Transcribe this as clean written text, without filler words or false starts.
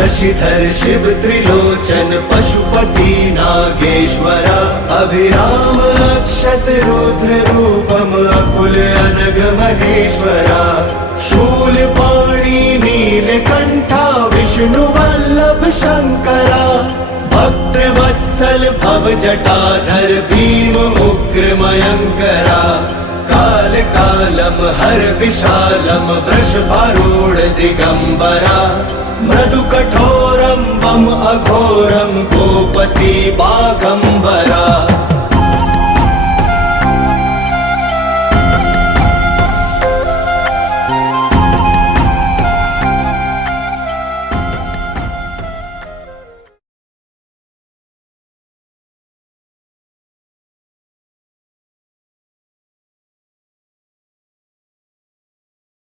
शशिधर शिव त्रिलोचन पशुपति नागेश्वरा अभिराम अक्षत रुद्र रूपम अकुल अनग महेश्वरा शूलपाणि नीलकंठा विष्णु वल्लभ शंकरा भक्तवत्सल भव जटाधर भीम उग्र मयंकरा काल कालम हर विशालम वृषभारूढ़ दिगंबरा मृदु कठोरम बम अघोरम गोपति बागंबरा